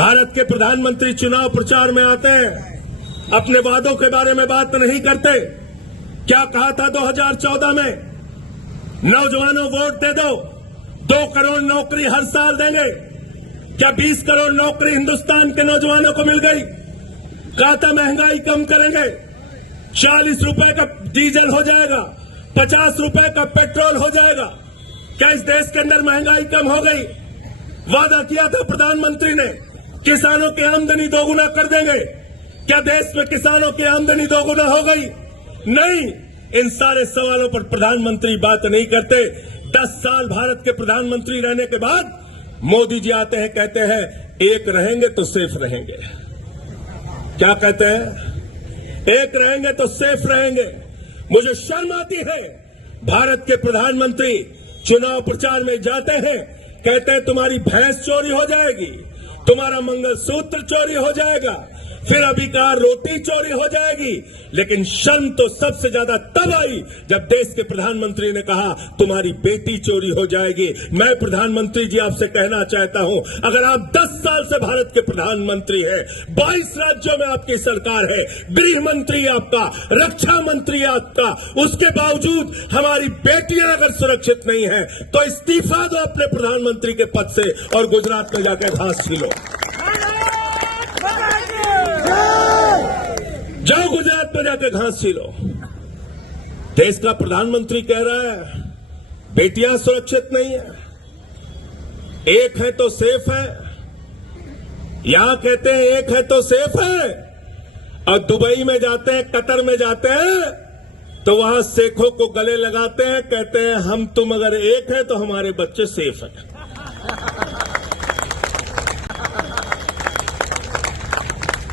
भारत के प्रधानमंत्री चुनाव प्रचार में आते हैं, अपने वादों के बारे में बात नहीं करते। क्या कहा था 2014 में? नौजवानों वोट दे दो, 2 करोड़ नौकरी हर साल देंगे। क्या 20 करोड़ नौकरी हिंदुस्तान के नौजवानों को मिल गई? कहा था महंगाई कम करेंगे, 40 रुपए का डीजल हो जाएगा, 50 रुपए का पेट्रोल हो जाएगा। क्या इस देश के अंदर महंगाई कम हो गई? वादा किया था प्रधानमंत्री ने, किसानों की आमदनी दोगुना कर देंगे। क्या देश में किसानों की आमदनी दोगुना हो गई? नहीं। इन सारे सवालों पर प्रधानमंत्री बात नहीं करते। 10 साल भारत के प्रधानमंत्री रहने के बाद मोदी जी आते हैं, कहते हैं एक रहेंगे तो सेफ रहेंगे। क्या कहते हैं? एक रहेंगे तो सेफ रहेंगे। मुझे शर्म आती है, भारत के प्रधानमंत्री चुनाव प्रचार में जाते हैं, कहते हैं तुम्हारी भैंस चोरी हो जाएगी, तुम्हारा मंगलसूत्र चोरी हो जाएगा, फिर अभी कहा रोटी चोरी हो जाएगी। लेकिन शर्म तो सबसे ज्यादा तब आई जब देश के प्रधानमंत्री ने कहा तुम्हारी बेटी चोरी हो जाएगी। मैं प्रधानमंत्री जी आपसे कहना चाहता हूं, अगर आप 10 साल से भारत के प्रधानमंत्री हैं, 22 राज्यों में आपकी सरकार है, गृह मंत्री आपका, रक्षा मंत्री आपका, उसके बावजूद हमारी बेटियां अगर सुरक्षित नहीं है तो इस्तीफा दो अपने प्रधानमंत्री के पद से और गुजरात में जाकर घास छीलो। जाओ गुजरात में जाकर घास छीलो। देश का प्रधानमंत्री कह रहा है बेटियां सुरक्षित नहीं है, एक है तो सेफ है। यहां कहते हैं एक है तो सेफ है, और दुबई में जाते हैं, कतर में जाते हैं तो वहां शेखों को गले लगाते हैं, कहते हैं हम तुम अगर एक है तो हमारे बच्चे सेफ हैं।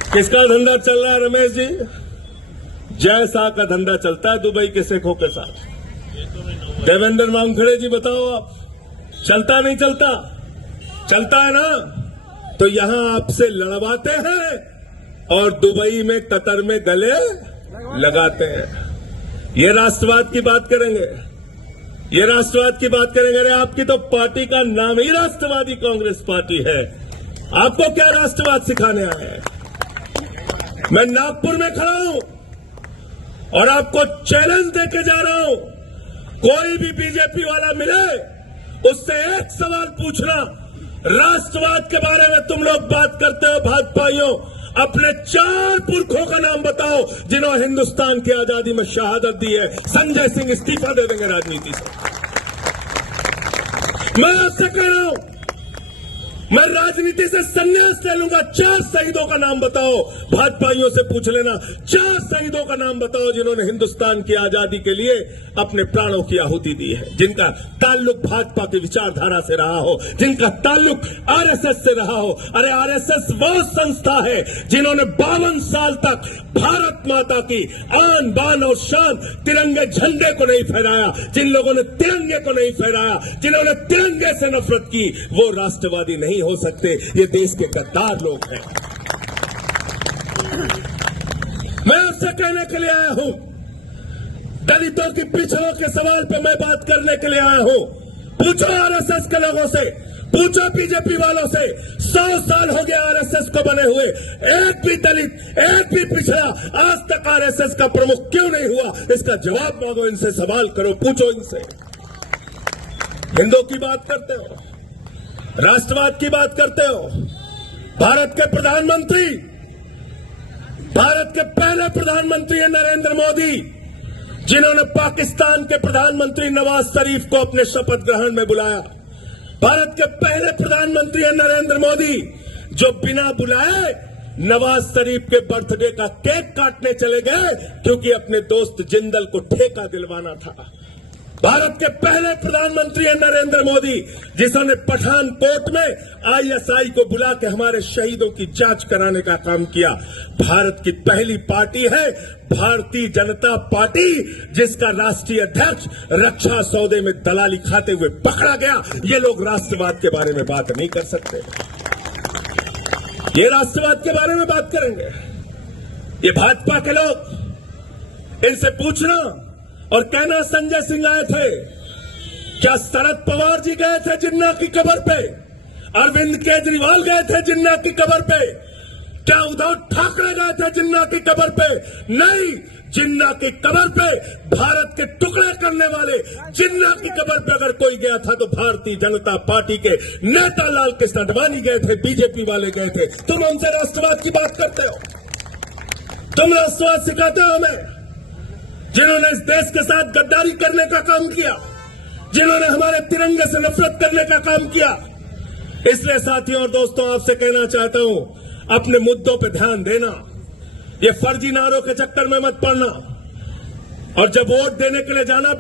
किसका धंधा चल रहा है रमेश जी? जय शाह का धंधा चलता है दुबई के शेखों के साथ। देवेंद्र वानखेड़े जी बताओ आप, चलता नहीं चलता? चलता है ना? तो यहां आपसे लड़वाते हैं और दुबई में कतर में गले लगाते हैं। ये राष्ट्रवाद की बात करेंगे, ये राष्ट्रवाद की बात करेंगे। अरे आपकी तो पार्टी का नाम ही राष्ट्रवादी कांग्रेस पार्टी है, आपको क्या राष्ट्रवाद सिखाने आए हैं? मैं नागपुर में खड़ा हूं और आपको चैलेंज देके जा रहा हूं, कोई भी बीजेपी वाला मिले उससे एक सवाल पूछना, राष्ट्रवाद के बारे में तुम लोग बात करते हो भाजपाइयों, अपने 4 पुरखों का नाम बताओ जिन्होंने हिंदुस्तान की आजादी में शहादत दी है। संजय सिंह इस्तीफा दे देंगे राजनीति से। मैं आपसे कह रहा हूं, मैं राजनीति से संन्यास ले लूंगा। 4 शहीदों का नाम बताओ, भाजपाइयों से पूछ लेना, 4 शहीदों का नाम बताओ जिन्होंने हिंदुस्तान की आजादी के लिए अपने प्राणों की आहुति दी है, जिनका ताल्लुक भाजपा की विचारधारा से रहा हो, जिनका ताल्लुक आरएसएस से रहा हो। अरे आरएसएस वो संस्था है जिन्होंने 52 साल तक भारत माता की आन बान और शान तिरंगे झंडे को नहीं फहराया। जिन लोगों ने तिरंगे को नहीं फहराया, जिन्होंने तिरंगे से नफरत की, वो राष्ट्रवादी नहीं हो सकते। ये देश के गद्दार लोग हैं। मैं आपसे कहने के लिए आया हूं, दलितों की पिछड़ों के सवाल पे मैं बात करने के लिए आया हूं। पूछो आरएसएस के लोगों से, पूछो बीजेपी वालों से, 100 साल हो गया आरएसएस को बने हुए, एक भी दलित, एक भी पिछड़ा आज तक आरएसएस का प्रमुख क्यों नहीं हुआ? इसका जवाब मांगो, इनसे सवाल करो, पूछो इनसे। हिंदू की बात करते हो, राष्ट्रवाद की बात करते हो। भारत के प्रधानमंत्री, भारत के पहले प्रधानमंत्री है नरेंद्र मोदी, जिन्होंने पाकिस्तान के प्रधानमंत्री नवाज शरीफ को अपने शपथ ग्रहण में बुलाया। भारत के पहले प्रधानमंत्री है नरेंद्र मोदी, जो बिना बुलाए नवाज शरीफ के बर्थडे का केक काटने चले गए क्योंकि अपने दोस्त जिंदल को ठेका दिलवाना था। भारत के पहले प्रधानमंत्री है नरेंद्र मोदी, जिन्होंने पठानकोट में आईएसआई को बुला के हमारे शहीदों की जांच कराने का काम किया। भारत की पहली पार्टी है भारतीय जनता पार्टी, जिसका राष्ट्रीय अध्यक्ष रक्षा सौदे में दलाली खाते हुए पकड़ा गया। ये लोग राष्ट्रवाद के बारे में बात नहीं कर सकते, ये राष्ट्रवाद के बारे में बात करेंगे। ये भाजपा के लोग, इनसे पूछना और कहना संजय सिंह आए थे, क्या शरद पवार जी गए थे जिन्ना की कब्र पे? अरविंद केजरीवाल गए थे जिन्ना की कब्र पे? क्या उद्धव ठाकरे गए थे जिन्ना की कब्र पे? नहीं, जिन्ना की कब्र पे भारत के टुकड़े करने वाले जिन्ना की कब्र पे अगर कोई गया था तो भारतीय जनता पार्टी के नेता लाल कृष्ण आडवाणी गए थे, बीजेपी वाले गए थे। तुम हमसे राष्ट्रवाद की बात करते हो, तुम राष्ट्रवाद सिखाते हो हमें, जिन्होंने इस देश के साथ गद्दारी करने का काम किया, जिन्होंने हमारे तिरंगे से नफरत करने का काम किया। इसलिए साथियों और दोस्तों, आपसे कहना चाहता हूं, अपने मुद्दों पे ध्यान देना, ये फर्जी नारों के चक्कर में मत पड़ना, और जब वोट देने के लिए जाना